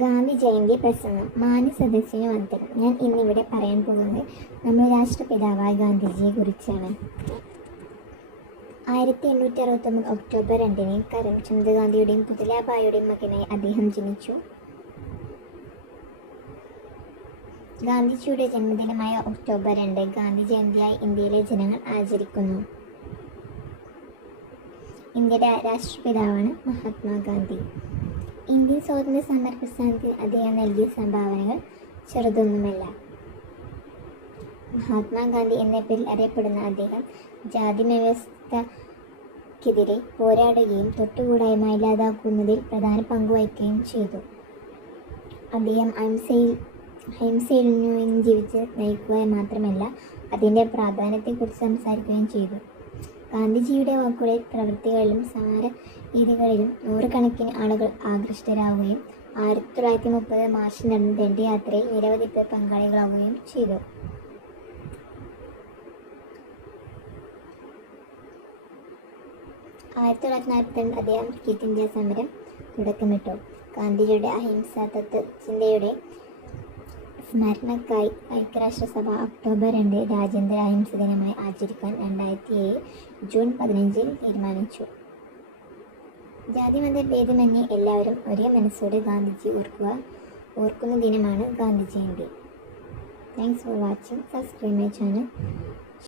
ഗാന്ധി ജയന്തി പ്രസംഗം മാന്യ സദസ്സിന് വന്ദനം ഞാൻ ഇന്നിവിടെ പറയാൻ പോകുന്നത് നമ്മുടെ രാഷ്ട്രപിതാവായ ഗാന്ധിജിയെ കുറിച്ചാണ്. ആയിരത്തി എണ്ണൂറ്റി അറുപത്തൊമ്പത് ഒക്ടോബർ രണ്ടിന് കരംചന്ദ് ഗാന്ധിയുടെയും പുതലാബായിയുടെയും മകനായി അദ്ദേഹം ജനിച്ചു. ഗാന്ധിജിയുടെ ജന്മദിനമായ ഒക്ടോബർ രണ്ട് ഗാന്ധി ജയന്തിയായി ഇന്ത്യയിലെ ജനങ്ങൾ ആചരിക്കുന്നു. ഇന്ത്യയുടെ രാഷ്ട്രപിതാവാണ് മഹാത്മാഗാന്ധി. ഇന്ത്യൻ സ്വാതന്ത്ര്യ സമര പ്രസ്ഥാനത്തിൽ അദ്ദേഹം നൽകിയ സംഭാവനകൾ ചെറുതൊന്നുമല്ല. മഹാത്മാഗാന്ധി എന്ന പേരിൽ അറിയപ്പെടുന്ന അദ്ദേഹം ജാതി വ്യവസ്ഥക്കെതിരെ പോരാടുകയും തൊട്ടുകൂടായ്മ ഇല്ലാതാക്കുന്നതിൽ പ്രധാന പങ്കുവഹിക്കുകയും ചെയ്തു. അദ്ദേഹം അഹിംസയിൽ അഹിംസയിൽ ജീവിച്ച് നയിക്കുക മാത്രമല്ല അതിന്റെ പ്രാധാന്യത്തെക്കുറിച്ച് സംസാരിക്കുകയും ചെയ്തു. ഗാന്ധിജിയുടെ വാക്കുകളിൽ പ്രവൃത്തികളിലും സമര രീതികളിലും നൂറുകണക്കിന് ആളുകൾ ആകൃഷ്ടരാകുകയും ആയിരത്തി തൊള്ളായിരത്തി മുപ്പത് മാർച്ചിൽ നടന്ന ദണ്ഡിയാത്രയിൽ നിരവധി പേർ പങ്കാളികളാവുകയും ചെയ്തു. ആയിരത്തി തൊള്ളായിരത്തി നാൽപ്പത്തിരണ്ട് അദ്ദേഹം ക്വിറ്റ് ഇന്ത്യ സമരം തുടക്കമിട്ടു. ഗാന്ധിജിയുടെ അഹിംസാ തത്വ ചിന്തയുടെ സ്മരണക്കായി ഐക്യരാഷ്ട്രസഭ ഒക്ടോബർ രണ്ട് രാജ്യാന്തര അഹിംസ ദിനമായി ആചരിക്കാൻ രണ്ടായിരത്തി ഏഴ് ജൂൺ പതിനഞ്ചിൽ തീരുമാനിച്ചു. ജാതിമത ഭേദമന്യേ എല്ലാവരും ഒരേ മനസ്സോടെ ഗാന്ധിജി ഓർക്കുക ഓർക്കുന്ന ദിനമാണ് Gandhi Jayanti thanks for watching subscribe my channel